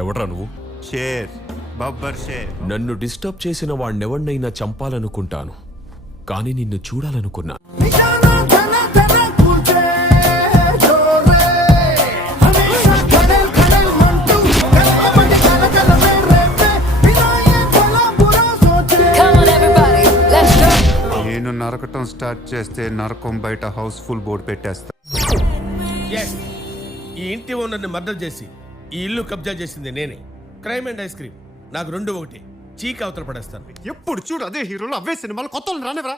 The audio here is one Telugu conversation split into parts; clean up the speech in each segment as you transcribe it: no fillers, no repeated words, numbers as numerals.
ఎవడ్రా నువ్వు? Share, Babbar share. నన్ను డిస్టర్బ్ చేసిన వాణ్ణెవన్నైనా చంపాలనుకుంటాను, కానీ నిన్ను చూడాలనుకున్నా. నేను నరకటం స్టార్ట్ చేస్తే నరకం బయట హౌస్ఫుల్ బోర్డు పెట్టేస్తా. ఈ ఇంటి ఓనర్ని మర్డర్ చేసి ఈ ఇల్లు కబ్జా చేసింది నేనే. క్రైమ్ అండ్ ఐస్ క్రీమ్ నాకు రెండు ఒకటి. చీక్ అవతల పడేస్తాను. ఎప్పుడు చూడు అదే హీరోలు, అవే సినిమాలు, కొత్త రానివరా.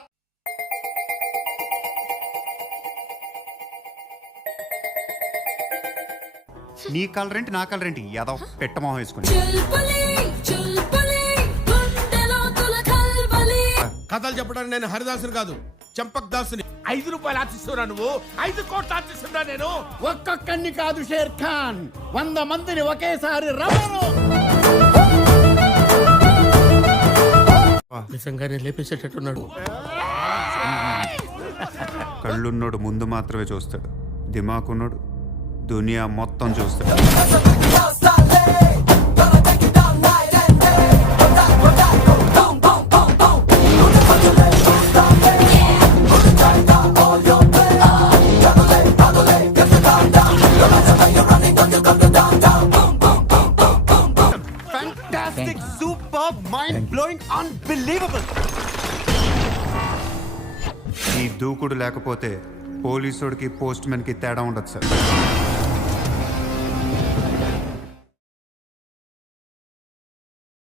నీ కలర్ ఏంటి, నా కలర్ ఏంటి? ఏదో పెట్టమోహం వేసుకుని కథలు చెప్పడానికి నేను హరిదాసుని కాదు, చంపక్ దాసుని. 5 రూపాయలు ఆశిస్తున్నా నువ్వు, 5 కోట్లు ఆశిస్తున్నా నేను. ఒక్కొక్కడిని కాదు షేర్ ఖాన్, 100 మందిని ఒకేసారి రమను. నిజంగానే లేపేసేటట్టున్నాడు. కళ్ళున్నోడు ముందు మాత్రమే చూస్తాడు, దిమాకున్నోడు దునియా మొత్తం చూస్తాడు. Fantastic, superb, mind-blowing, unbelievable. ఈ దూకుడు లేకపోతే పోలీసుడికి పోస్ట్ మ్యాన్ కి తేడా ఉండదు సార్.